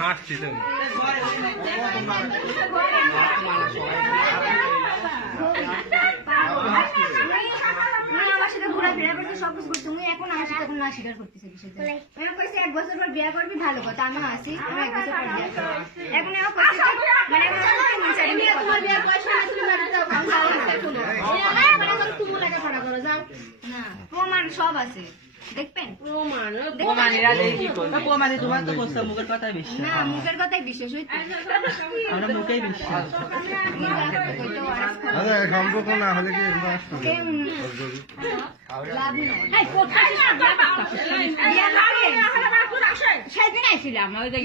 হাসছি তুমি তুমি আমার সাথে ঘোরাফেরা করতে সব কিছু করছ তুমি এখন আমার সাথে না স্বীকার করতেছে কিসের আমি কইছি এক বছর পর বিয়ে করবি ভালো কথা আমি আসি আমি এক বছর পর বিয়ে করব এখন আমার কইছে মানে মন তোমার পয়সা না তুমি বাড়ি যাও কাম যাও তুমি লেখাপড়া করো। যাও না প্রমাণ সব আছে। দেখবেন প্রমাণীরা দেয় করবে প্রমাণী তোমার তো বসতে মুখের কথা বিশ্বাস না মুখের কথাই বিশ্বাস হইতো আমরা মুখেই বিশ্বাস আরে সম্পর্ক না হলে কি এরকম আসতো? লাভ নাই বিয়া করবে? সেদিন আইছিলাম ওই যে?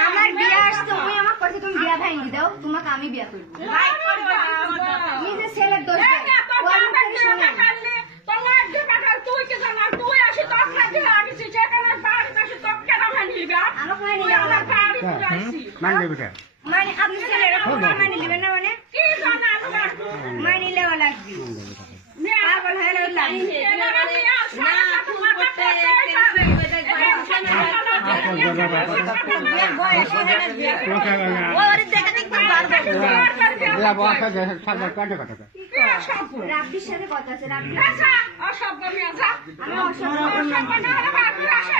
আমার বিয়ে আসছে ওই আমার কাছে তুমি বিয়া ভাঙি দাও তোমাকে আমি বিয়া করব। ছেলের দোষ দেয়। ও আমার থেকে শোনে না। আমাকে মানে আমার মানবে বেটা মানে আপনি ছেলের মানে নেবেন না মানে? মানে নেওয়া লাগবে। পাগল হয়ে লাগবে। রাব্বির সাথে কথা আছে রাব্বি আমি অসম্ভব তুই কিসের জন্য সম্পর্ক নষ্ট মায়ের কাছে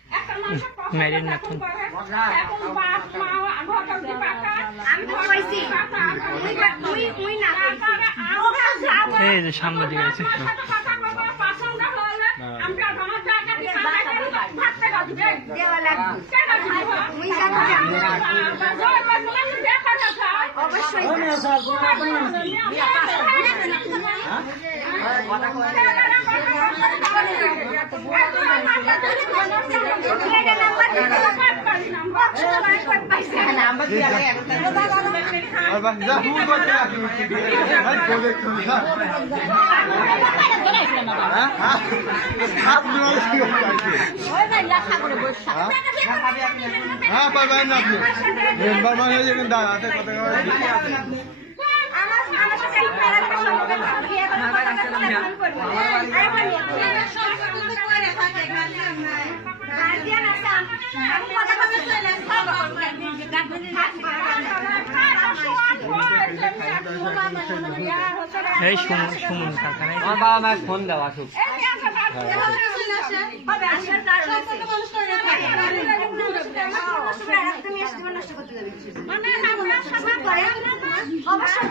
তুই তুই এই যে সামনে দিকে আছে। অবশ্যই আর বাস যা দূর করতে রাখি ভাই কোলে তুই যা হ্যাঁ পাবেন আপনি মেম্বার মানে যেখানে দাঁড়াতে কথা আমার আমার সাথে এই প্যারাটা সম্পর্কে বিয়ে করার কথা করব গার্জিয়ান আছে আমি কথা বলতে চলে এই সুমন সুমন কাকা নাই আমার বাবা মায়ের ফোন দাও আসুক। অবশ্যই